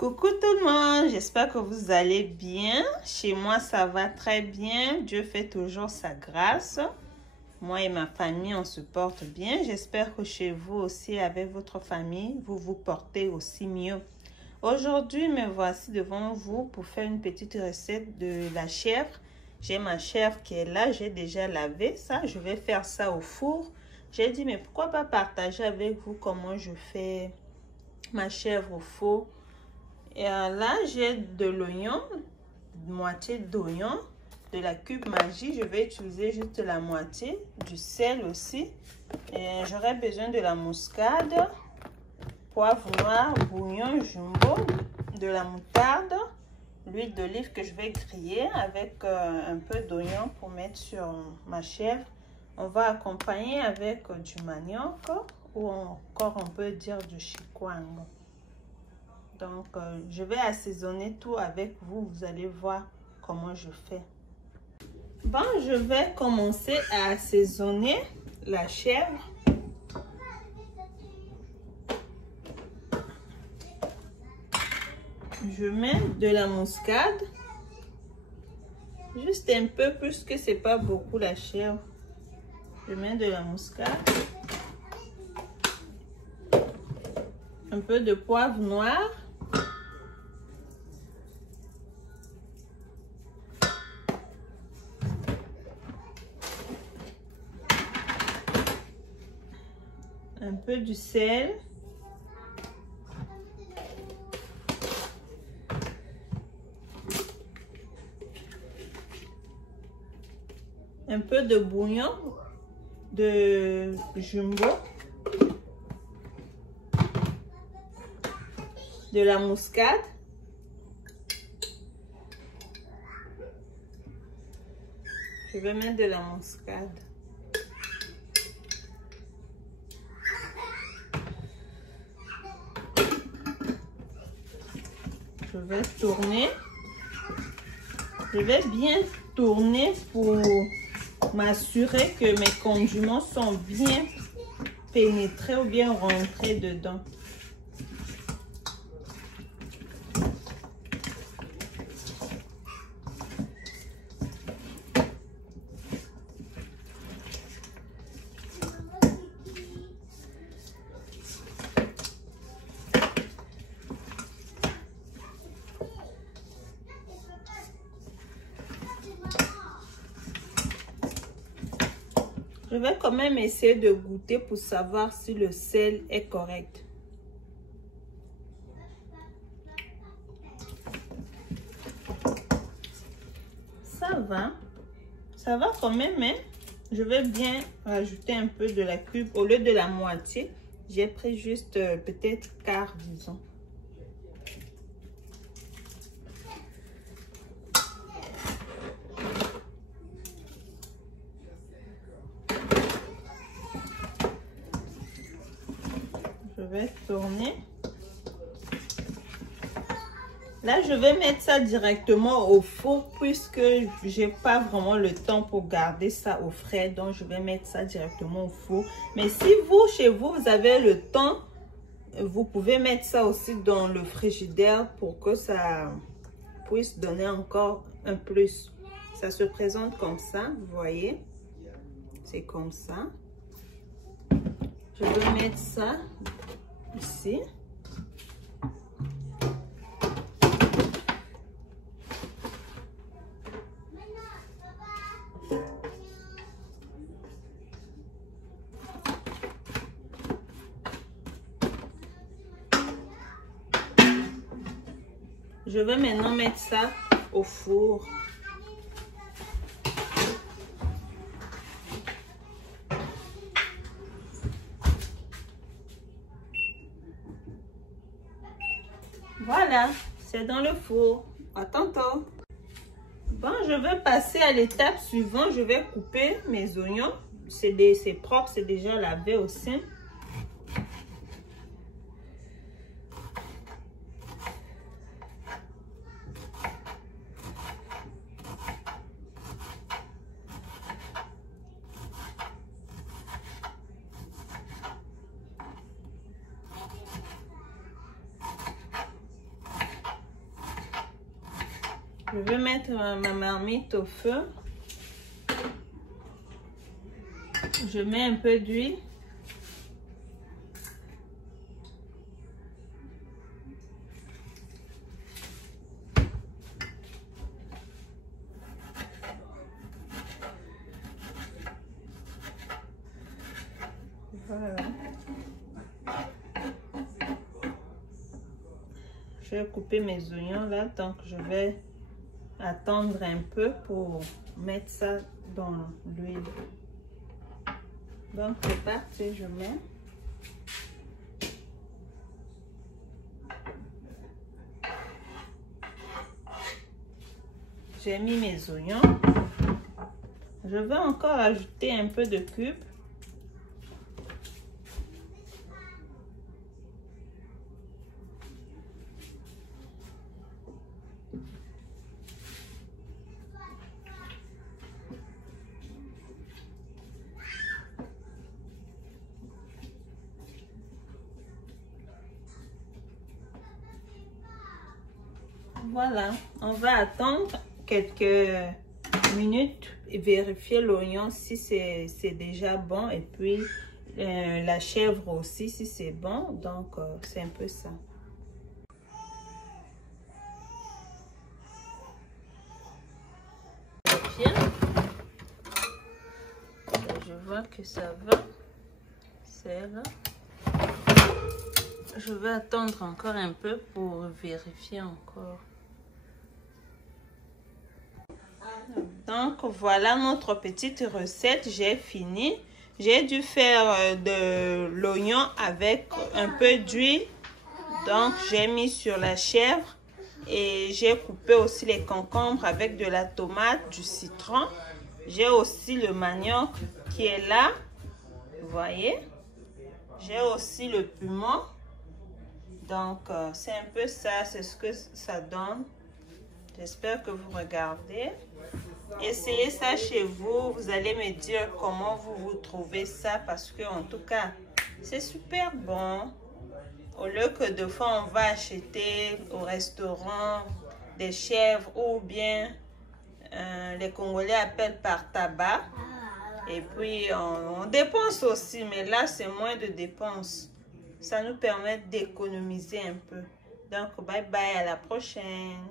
Coucou tout le monde, j'espère que vous allez bien. Chez moi, ça va très bien. Dieu fait toujours sa grâce. Moi et ma famille, on se porte bien. J'espère que chez vous aussi, avec votre famille, vous vous portez aussi mieux. Aujourd'hui, me voici devant vous pour faire une petite recette de la chèvre. J'ai ma chèvre qui est là, j'ai déjà lavé ça. Je vais faire ça au four. J'ai dit, mais pourquoi pas partager avec vous comment je fais ma chèvre au four. Et là, j'ai de l'oignon, moitié d'oignon, de la cube Maggi. Je vais utiliser juste la moitié, du sel aussi. Et j'aurai besoin de la muscade, poivre noir, bouillon jumbo, de la moutarde, l'huile d'olive que je vais griller avec un peu d'oignon pour mettre sur ma chèvre. On va accompagner avec du manioc ou encore on peut dire du chikwang. Donc, je vais assaisonner tout avec vous. Vous allez voir comment je fais. Bon, je vais commencer à assaisonner la chèvre. Je mets de la muscade. Juste un peu, puisque c'est pas beaucoup la chèvre. Je mets de la muscade. Un peu de poivre noir. Un peu du sel. Un peu de bouillon de jumbo. De la muscade. Je vais mettre de la muscade. Je vais tourner. Je vais bien tourner pour m'assurer que mes condiments sont bien pénétrés ou bien rentrés dedans. Je vais quand même essayer de goûter pour savoir si le sel est correct. Ça va quand même, mais je vais bien rajouter un peu de la cube. Au lieu de la moitié, j'ai pris juste peut-être quart, disons. Je vais tourner. Là, je vais mettre ça directement au four puisque j'ai pas vraiment le temps pour garder ça au frais. Donc, je vais mettre ça directement au four. Mais si vous, chez vous, vous avez le temps, vous pouvez mettre ça aussi dans le frigidaire pour que ça puisse donner encore un plus. Ça se présente comme ça, vous voyez. C'est comme ça. Je vais mettre ça ici. Je vais maintenant mettre ça au four. Voilà, c'est dans le four. À tantôt. Bon, je vais passer à l'étape suivante. Je vais couper mes oignons. C'est propre, c'est déjà lavé aussi. Je vais mettre ma marmite au feu. Je mets un peu d'huile. Voilà. Je vais couper mes oignons là, donc je vais attendre un peu pour mettre ça dans l'huile. Donc c'est parti, je mets. J'ai mis mes oignons. Je vais encore ajouter un peu de cubes. Voilà, on va attendre quelques minutes et vérifier l'oignon si c'est déjà bon, et puis la chèvre aussi si c'est bon. Donc c'est un peu ça. Bien. Je vois que ça va. C'est là. Je vais attendre encore un peu pour vérifier encore. Donc voilà notre petite recette, j'ai fini. J'ai dû faire de l'oignon avec un peu d'huile. Donc j'ai mis sur la chèvre et j'ai coupé aussi les concombres avec de la tomate, du citron. J'ai aussi le manioc qui est là, vous voyez. J'ai aussi le piment. Donc c'est un peu ça, c'est ce que ça donne. J'espère que vous regardez. Essayez ça chez vous. Vous allez me dire comment vous trouvez ça. Parce que en tout cas, c'est super bon. Au lieu que de fois on va acheter au restaurant des chèvres ou bien les Congolais appellent par tabac. Et puis on dépense aussi. Mais là c'est moins de dépenses. Ça nous permet d'économiser un peu. Donc bye bye, à la prochaine.